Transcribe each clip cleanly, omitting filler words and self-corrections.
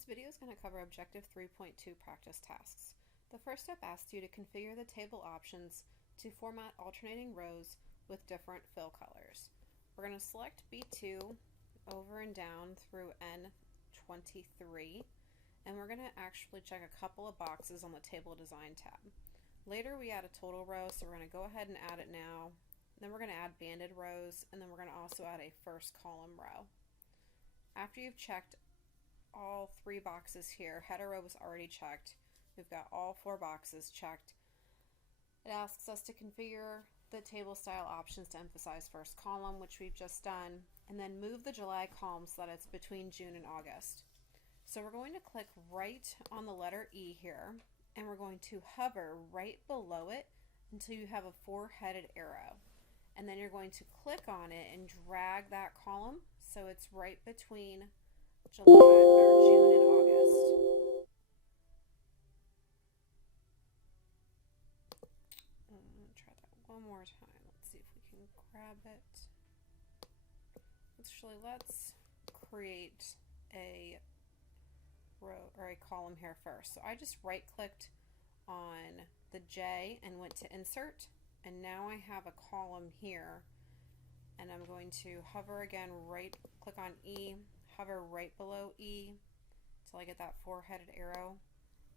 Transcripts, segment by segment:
This video is going to cover Objective 3.2 practice tasks. The first step asks you to configure the table options to format alternating rows with different fill colors. We're going to select B2 over and down through N23, and we're going to actually check a couple of boxes on the Table Design tab. Later we add a total row, so we're going to go ahead and add it now. Then we're going to add banded rows, and then we're going to also add a first column row. After you've checked all three boxes here, header row was already checked. We've got all four boxes checked. It asks us to configure the table style options to emphasize first column, which we've just done, and then move the July column so that it's between June and August. So we're going to click right on the letter E here, and we're going to hover right below it until you have a four-headed arrow. And then you're going to click on it and drag that column so it's right between June and August. I'm going to try that one more time. Let's see if we can grab it. Let's create a row or a column here first. So I just right clicked on the J and went to insert, and now I have a column here, and I'm going to hover again, right click on E, hover right below E until I get that four-headed arrow,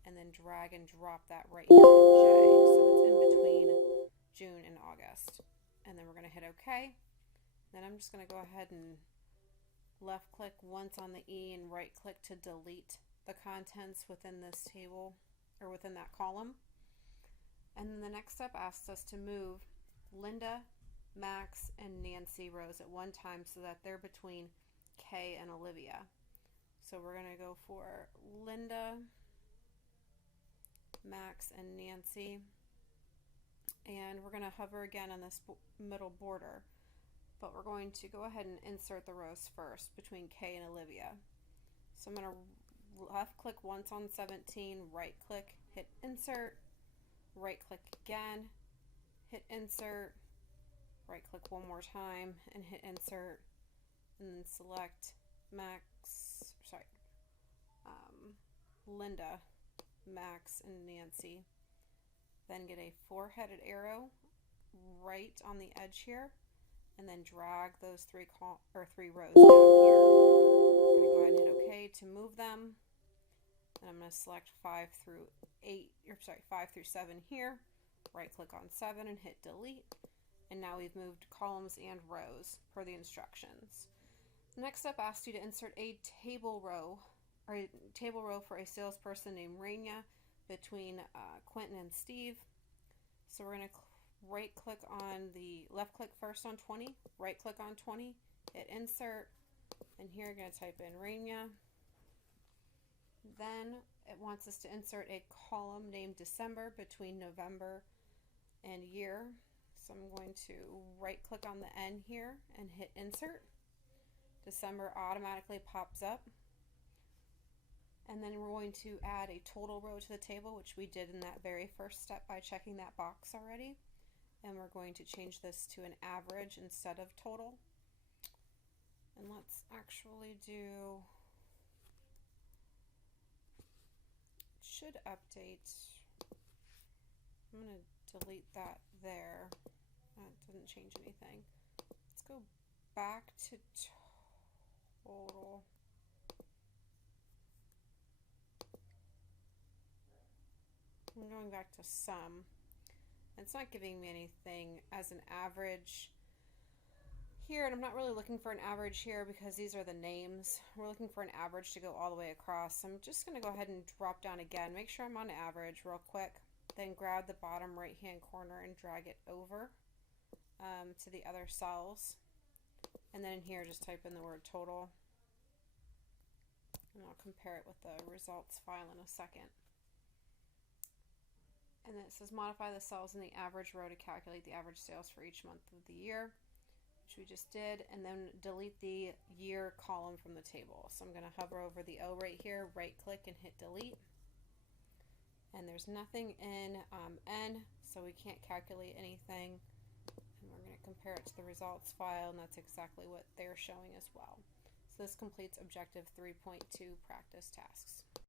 and then drag and drop that right here on J so it's in between June and August. And then we're going to hit OK. Then I'm just going to go ahead and left click once on the E and right click to delete the contents within this table or within that column. And then the next step asks us to move Linda, Max, and Nancy rows at one time so that they're between Kay and Olivia. So we're going to go for Linda, Max, and Nancy, and we're going to hover again on this middle border, but we're going to go ahead and insert the rows first between Kay and Olivia. So I'm going to left click once on 17, right click, hit insert, right click again, hit insert, right click one more time and hit insert, and then select Linda, Max, and Nancy. Then get a four-headed arrow right on the edge here, and then drag those three rows down here. I'm going to go ahead and hit OK to move them. And I'm going to select 5 through 7 here, right click on 7 and hit delete, and now we've moved columns and rows per the instructions. The next step asks you to insert a table row for a salesperson named Raina between Quentin and Steve. So we're going to right click on the left click first on 20, right click on 20, hit insert, and here we're going to type in Raina. Then it wants us to insert a column named December between November and year. So I'm going to right click on the N here and hit insert. December automatically pops up. And then we're going to add a total row to the table, which we did in that very first step by checking that box already. And we're going to change this to an average instead of total. And let's actually do, should update. I'm going to delete that there. That doesn't change anything. Let's go back to total. I'm going back to sum. It's not giving me anything as an average here, and I'm not really looking for an average here because these are the names. We're looking for an average to go all the way across. So I'm just going to go ahead and drop down again, make sure I'm on average real quick, then grab the bottom right hand corner and drag it over to the other cells, and then here just type in the word total, and I'll compare it with the results file in a second. And then it says modify the cells in the average row to calculate the average sales for each month of the year, which we just did, and then delete the year column from the table. So I'm going to hover over the O right here, right click and hit delete. And there's nothing in N, so we can't calculate anything. And we're going to compare it to the results file, and that's exactly what they're showing as well. So this completes objective 3.2 practice tasks.